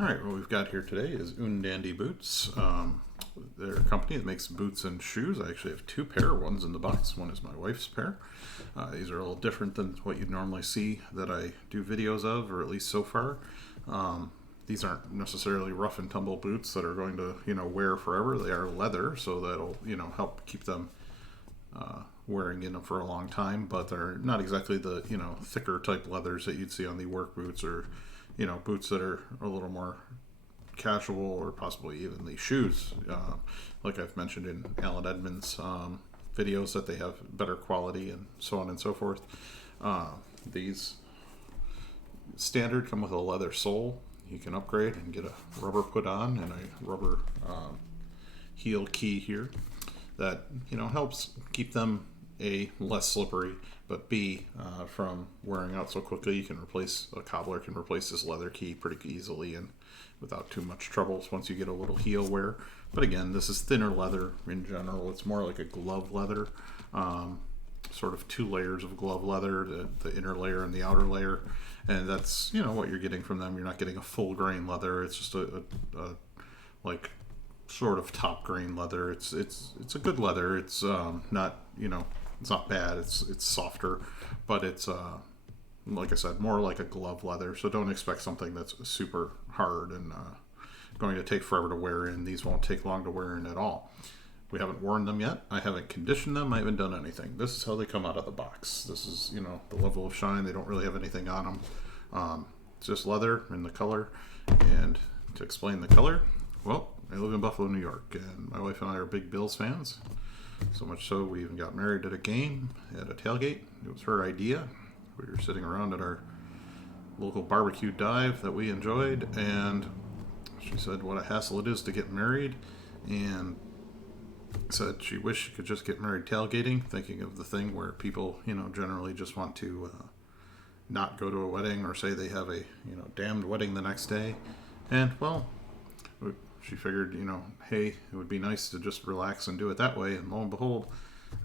All right, what we've got here today is Undandy boots. They're a company that makes boots and shoes. I actually have two pair. One's in the box. One is my wife's pair. These are a little different than what you'd normally see that I do videos of, or at least so far. These aren't necessarily rough and tumble boots that are going to, wear forever. They are leather, so that'll, help keep them wearing in them for a long time. But they're not exactly the, thicker type leathers that you'd see on the work boots or boots that are a little more casual, or possibly even the shoes. Like I've mentioned in Alan Edmonds' videos, that they have better quality and so on and so forth. These standard come with a leather sole. You can upgrade and get a rubber put on and a rubber heel key here that helps keep them less slippery, but B, from wearing out so quickly. You can replace a cobbler can replace this leather key pretty easily and without too much trouble once you get a little heel wear. But again, this is thinner leather in general. It's more like a glove leather, sort of two layers of glove leather, the inner layer and the outer layer, and that's what you're getting from them. You're not getting a full grain leather. It's just a like sort of top grain leather. It's a good leather. It's not it's not bad. It's softer, but it's like I said, more like a glove leather. So don't expect something that's super hard and going to take forever to wear in. These won't take long to wear in at all. We haven't worn them yet. I haven't conditioned them. I haven't done anything. This is how they come out of the box. This is the level of shine. They don't really have anything on them. It's just leather in the color. And to explain the color, well, I live in Buffalo, New York, and my wife and I are big Bills fans. So much so we even got married at a game, at a tailgate. It was her idea. We were sitting around at our local barbecue dive that we enjoyed, and she said what a hassle it is to get married, and said she wished she could just get married tailgating, thinking of the thing where people, generally just want to not go to a wedding or say they have a, damned wedding the next day. And, well, she figured, hey, it would be nice to just relax and do it that way. And lo and behold,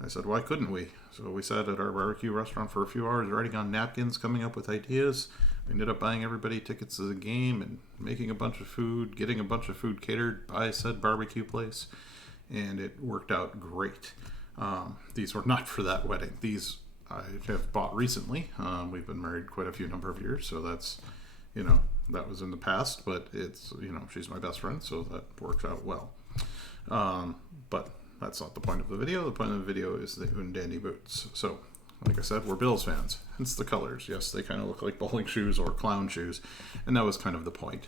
I said, why couldn't we? So we sat at our barbecue restaurant for a few hours writing on napkins, coming up with ideas. We ended up buying everybody tickets to the game and making a bunch of food, getting a bunch of food catered by said barbecue place. And it worked out great. These were not for that wedding. These I have bought recently. We've been married quite a few number of years, so that's, that was in the past, but it's, she's my best friend, so that works out well. But that's not the point of the video. The point of the video is the Undandy boots. So, like I said, we're Bills fans, hence the colors. Yes, they kind of look like bowling shoes or clown shoes, and that was kind of the point.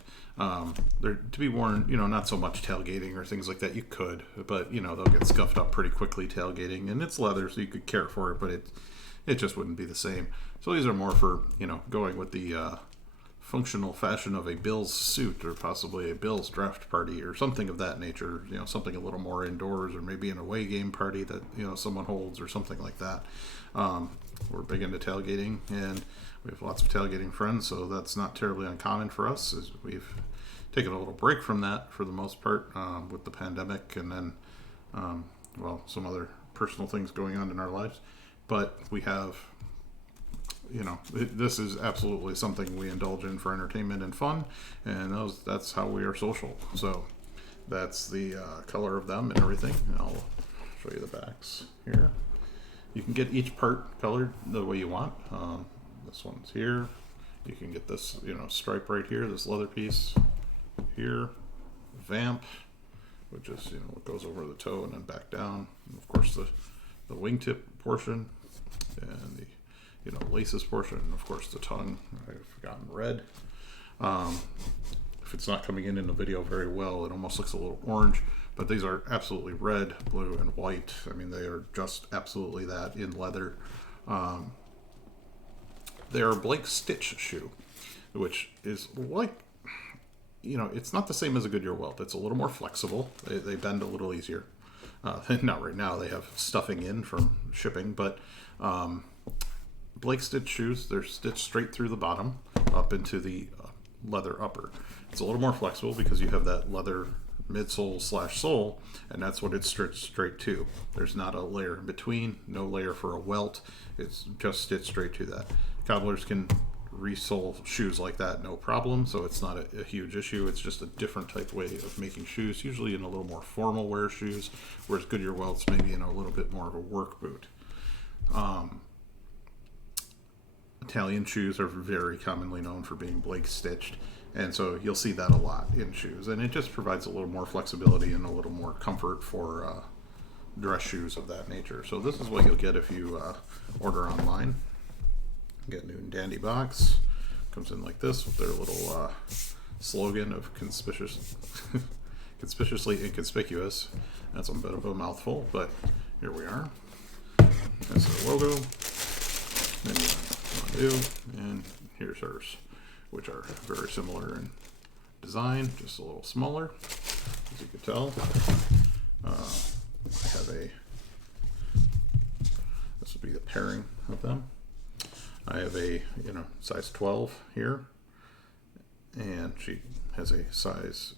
They're to be worn, not so much tailgating or things like that. You could, but, they'll get scuffed up pretty quickly tailgating, and it's leather, so you could care for it, but it just wouldn't be the same. So these are more for, going with the functional fashion of a Bills suit, or possibly a Bills draft party or something of that nature, something a little more indoors, or maybe an away game party that someone holds or something like that. We're big into tailgating, and we have lots of tailgating friends, so that's not terribly uncommon for us, as we've taken a little break from that for the most part, with the pandemic, and then some other personal things going on in our lives. But we have, this is absolutely something we indulge in for entertainment and fun, and that's how we are social. So that's the color of them and everything. And I'll show you the backs here. You can get each part colored the way you want. This one's here. You can get this, stripe right here, this leather piece here, vamp, which is, what goes over the toe and then back down. And of course, the wingtip portion and the laces portion, and of course the tongue. I've gotten red. If it's not coming in the video very well, it almost looks a little orange, but these are absolutely red, blue, and white. I mean, they are just absolutely that in leather. They are a Blake Stitch shoe, which is like, it's not the same as a Goodyear welt. It's a little more flexible. They bend a little easier. Not right now. They have stuffing in from shipping, but Blake Stitch shoes, they're stitched straight through the bottom up into the leather upper. It's a little more flexible because you have that leather midsole / sole, and that's what it's stitched straight to. There's not a layer in between, no layer for a welt. It's just stitched straight to that. Cobblers can resole shoes like that, no problem. So it's not a huge issue. It's just a different type way of making shoes, usually in a little more formal wear shoes, whereas Goodyear welts maybe in a little bit more of a work boot. Italian shoes are very commonly known for being Blake stitched, and so you'll see that a lot in shoes, and it just provides a little more flexibility and a little more comfort for dress shoes of that nature. So this is what you'll get if you order online. Get a Undandy box. Comes in like this with their little slogan of conspicuously inconspicuous. That's a bit of a mouthful, but here we are. That's their logo. Then you do, and here's hers, which are very similar in design, just a little smaller, as you can tell. I have this would be the pairing of them. I have a size 12 here, and she has a size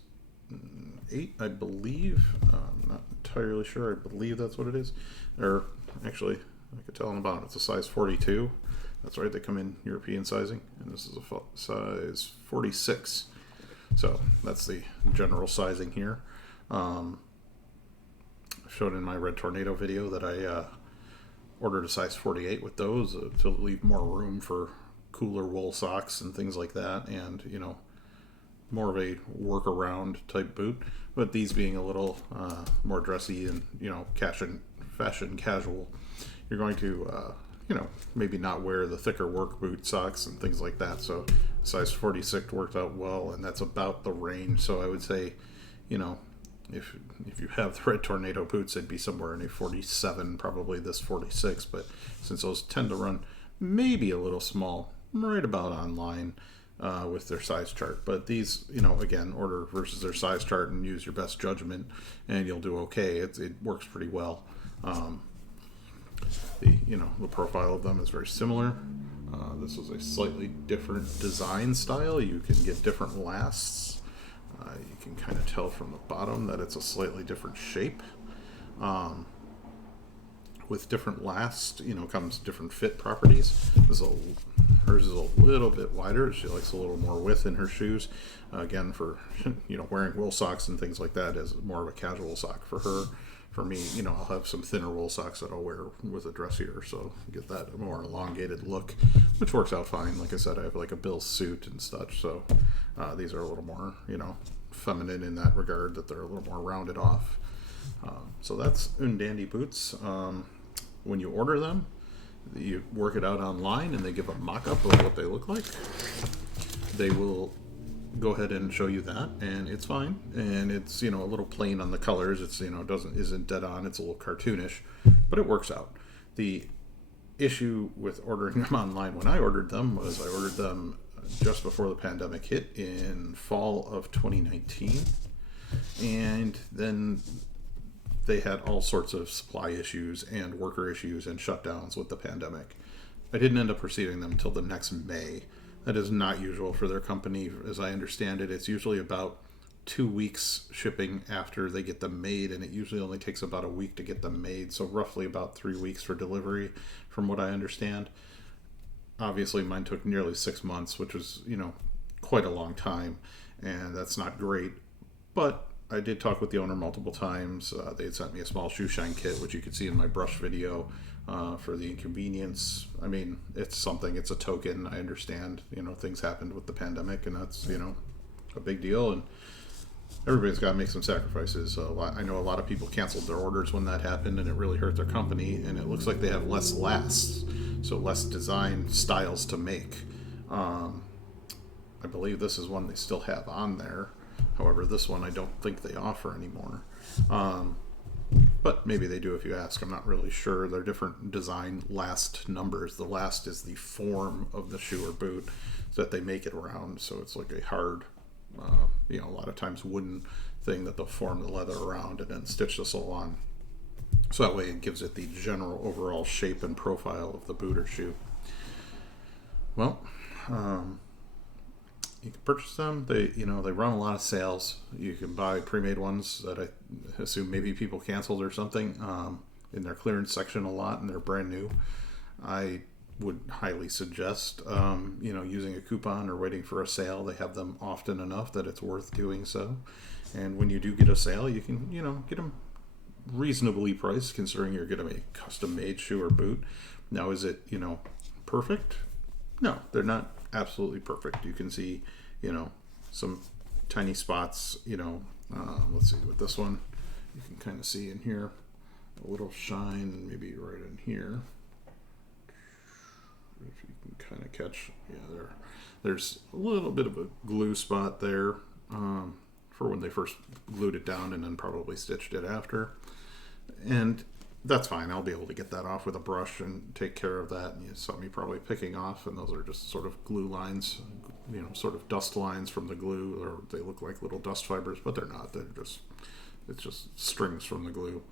8, I believe. I'm not entirely sure. I believe that's what it is. Or actually, I could tell on the bottom it's a size 42. That's right, they come in European sizing, and this is a size 46. So that's the general sizing here. I showed in my Red Tornado video that I ordered a size 48 with those to leave more room for cooler wool socks and things like that, and more of a workaround type boot. But these being a little more dressy and fashion casual, you're going to maybe not wear the thicker work boot socks and things like that. So size 46 worked out well, and that's about the range. So I would say, if you have the Red Tornado boots, it'd be somewhere in a 47, probably this 46. But since those tend to run maybe a little small, right about online with their size chart. But these, again, order versus their size chart and use your best judgment, and you'll do okay. It works pretty well. The profile of them is very similar. This is a slightly different design style. You can get different lasts. You can kind of tell from the bottom that it's a slightly different shape. With different last, comes different fit properties. Hers is a little bit wider. She likes a little more width in her shoes. Again, for wearing wool socks and things like that is more of a casual sock for her. For me, I'll have some thinner wool socks that I'll wear with a dressier, so get that more elongated look, which works out fine. Like I said, I have like a Bill suit and such, so these are a little more, feminine in that regard, that they're a little more rounded off. So that's Undandy boots. When you order them, you work it out online, and they give a mock-up of what they look like. They will go ahead and show you that, and it's fine, and it's a little plain on the colors. It's isn't dead on. It's a little cartoonish, but it works out. The issue with ordering them online when I ordered them was I ordered them just before the pandemic hit in fall of 2019, and then they had all sorts of supply issues and worker issues and shutdowns with the pandemic. I didn't end up receiving them until the next May. That is not usual for their company. As I understand it, it's usually about 2 weeks shipping after they get them made, and it usually only takes about a week to get them made, so roughly about 3 weeks for delivery, from what I understand. Obviously, mine took nearly 6 months, which was, quite a long time, and that's not great. But I did talk with the owner multiple times. They had sent me a small shoe shine kit, which you could see in my brush video, for the inconvenience. I mean, it's something, it's a token. I understand, things happened with the pandemic, and that's, a big deal, and everybody's got to make some sacrifices. I know a lot of people canceled their orders when that happened, and it really hurt their company, and it looks like they have less lasts, so less design styles to make. I believe this is one they still have on there. However, this one I don't think they offer anymore. But maybe they do if you ask. I'm not really sure. They're different design last numbers. The last is the form of the shoe or boot so that they make it around. So it's like a hard, a lot of times wooden thing that they'll form the leather around and then stitch the sole on. So that way it gives it the general overall shape and profile of the boot or shoe. Well, you can purchase them. They run a lot of sales. You can buy pre-made ones that I assume maybe people canceled or something in their clearance section a lot, and they're brand new. I would highly suggest, using a coupon or waiting for a sale. They have them often enough that it's worth doing so. And when you do get a sale, you can, get them reasonably priced considering you're getting a custom made shoe or boot. Now, is it, perfect? No, they're not absolutely perfect. You can see, some tiny spots, let's see with this one, you can kind of see in here a little shine, maybe right in here. If you can kind of catch, there's a little bit of a glue spot there for when they first glued it down and then probably stitched it after. And that's fine. I'll be able to get that off with a brush and take care of that. And you saw me probably picking off, and those are just sort of glue lines, sort of dust lines from the glue, or they look like little dust fibers, but they're not. It's just strings from the glue.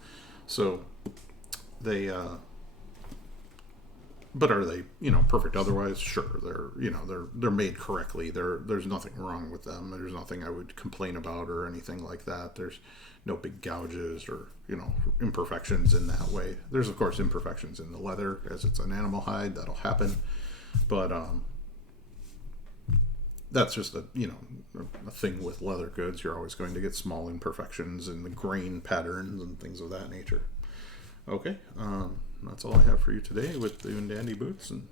So they, but are they, perfect otherwise? Sure. They're made correctly. There's nothing wrong with them. There's nothing I would complain about or anything like that. There's no big gouges or, imperfections in that way. There's of course imperfections in the leather as it's an animal hide. That'll happen. But, that's just a thing with leather goods. You're always going to get small imperfections in the grain patterns and things of that nature. Okay, that's all I have for you today with the Undandy boots. And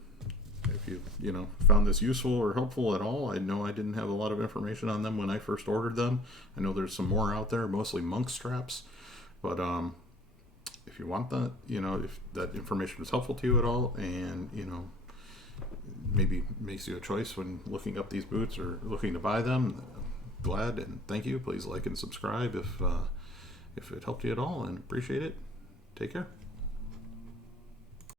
if you found this useful or helpful at all, I know I didn't have a lot of information on them when I first ordered them. I know there's some more out there, mostly monk straps. But if you want that, if that information was helpful to you at all, and maybe makes you a choice when looking up these boots or looking to buy them, glad and thank you. Please like and subscribe if it helped you at all, and appreciate it. Take care.